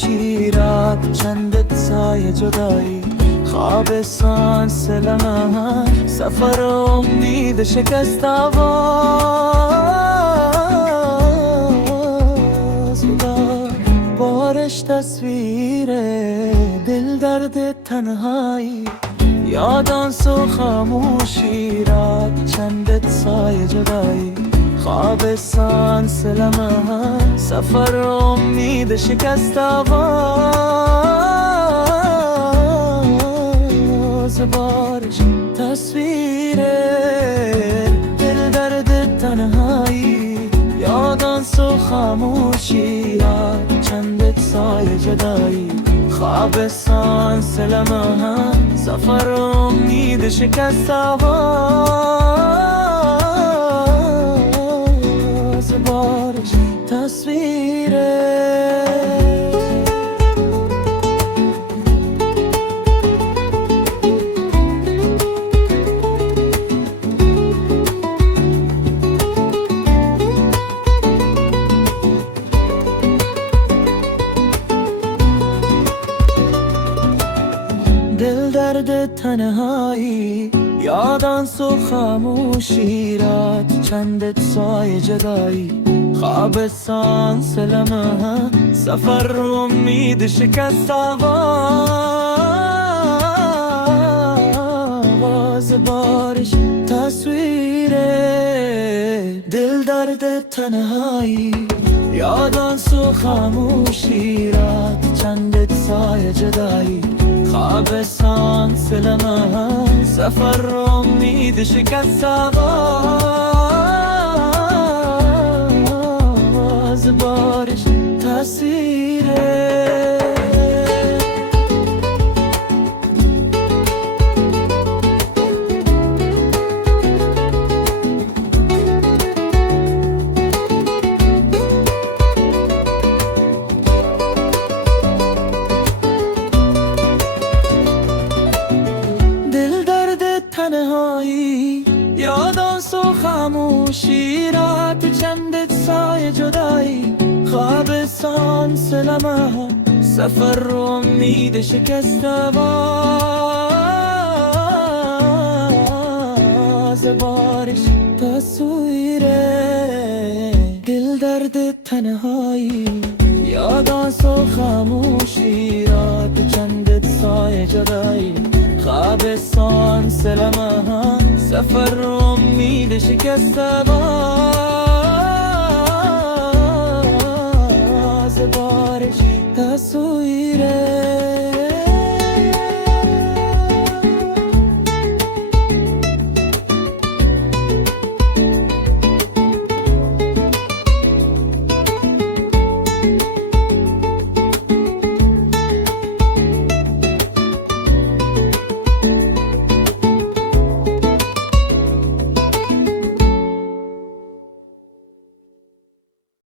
خاموشی رد چندت سایه جدایی خواب سانسل من سفر امید شکست آواز بارش تصویر دل درد تنهایی یادان سو خاموشی رد چندت سایه جدایی خواب سانسل من سفر امید شکست آواز بارش تصویر دل درد تنهایی یادان سو خاموشی چندت سایه جدایی خواب سانسل من سفر امید شکست آواز بارش تصویر دل درد تنهایی یادان سو خاموشی رد چندت سایه جدایی خواب سانسل من سفر امید شکست آواز بارش تصویر دل درد تنهایی یادان سو خاموشی رد چندت سایه جدایی خواب سانسل من سفر امید شکست آواز بارش تصویر تنهایی یادان سو خاموشی رد چندت سایه جدایی خواب سانسل من سفر امید شکست آواز بارش تصویر دل درد تنهایی یادان سو خاموشی رد چندت سایه جدایی خواب سانسل من سفر امید شکست آواز بارش تصویر